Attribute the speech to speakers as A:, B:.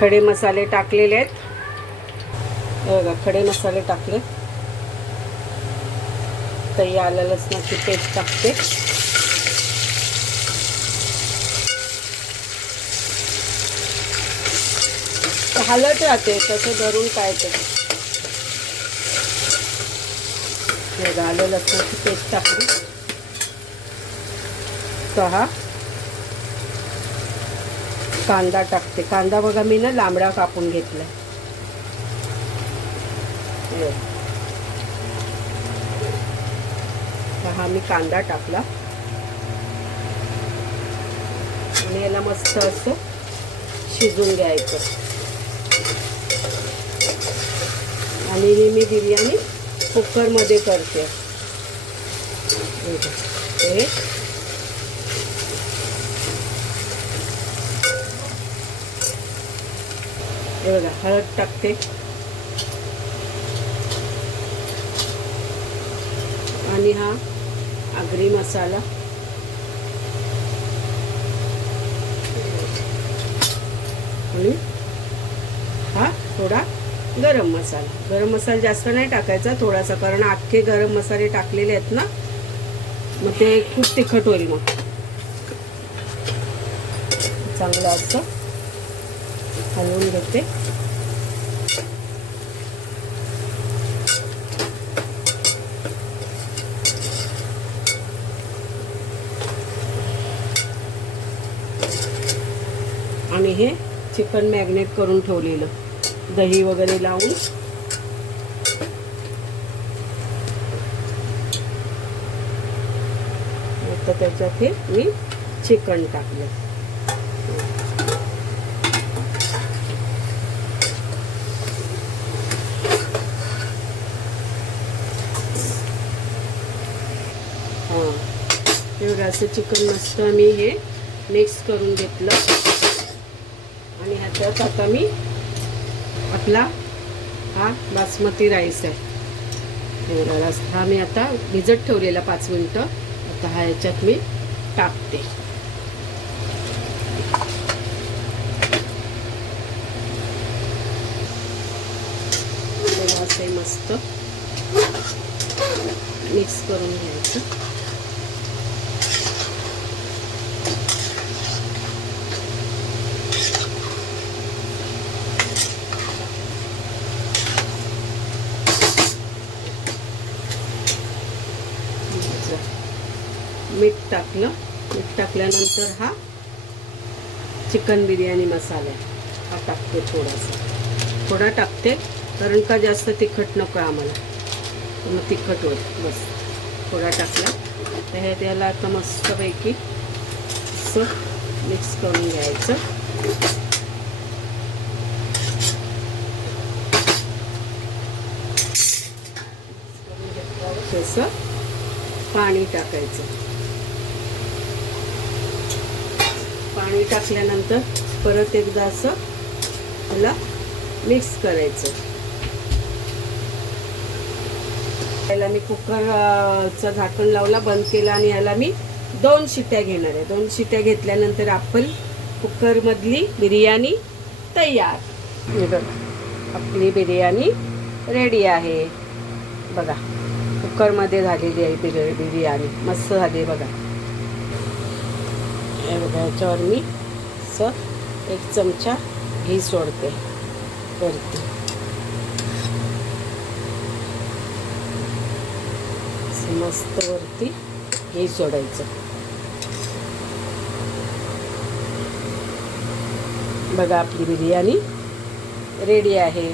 A: खडे मसाले टाकलेले आहेत. बघा खडे मसाले टाकले. तई आलं लसणाची पेस्ट टाकते. हलत राहते तसं धरून काय ते. बघा, आलं लसणाची पेस्ट टाकली तर हा कांदा टाकते. कांदा बघा मी ना लांबडा कापून घेतला हा मी कांदा टाकला. आणि याला मस्त असं शिजून घ्यायचं. आणि मी बिर्याणी कुकरमध्ये करते. हे हे बघा हळद टाकते. आणि हा आगरी मसाला. आणि हा थोडा गरम मसाला. गरम मसाला जास्त नाही टाकायचा थोडासा कारण अख्खे गरम मसाले टाकलेले आहेत ना मग ते खूप तिखट होईल मग. चांगलं असं. हलवून घेते आणि हे चिकन मॅग्नेट करून ठेवलेलं. दही वगैरे लावून. तर त्याच्यात हे मी चिकन टाकलं हां. एवढं असं चिकन मस्त मी हे मिक्स करून घेतलं. आणि ह्याच्यात आता मी आपला हा बासमती राईस आहे. एवढा रास. हा मी आता भिजत ठेवलेला पाच मिनटं. आता हा ह्याच्यात मी टाकते. असे मस्त मिक्स करून घ्यायचं. मीठ टाकलं. मीठ टाकल्यानंतर हा चिकन बिर्याणी मसाला हा टाकते थोडासा. थोडा टाकते कारण का जास्त तिखट नको आम्हाला. मग तिखट होईल. बस. थोडा टाकला. तर हे त्याला आता मस्तपैकी असं मिक्स करून घ्यायचं तसं पाणी टाकायचं. पाणी टाकल्यानंतर परत एकदा असं त्याला मिक्स करायचं. याला मी कुकरचं झाकण लावला बंद केला आणि याला मी दोन शिट्या घेणार आहे. दोन शिट्या घेतल्यानंतर आपण कुकरमधली बिर्याणी तयार. बघा आपली बिर्याणी रेडी आहे. बघा. कुकरमध्ये झालेली आहे बिर बिर्याणी. मस्त झाली आहे बघा. हे बघा याच्यावर मी असं एक चमचा घी सोडते. करते असं मस्त वरती घी सोडायचं. बघा आपली बिर्याणी रेडी आहे.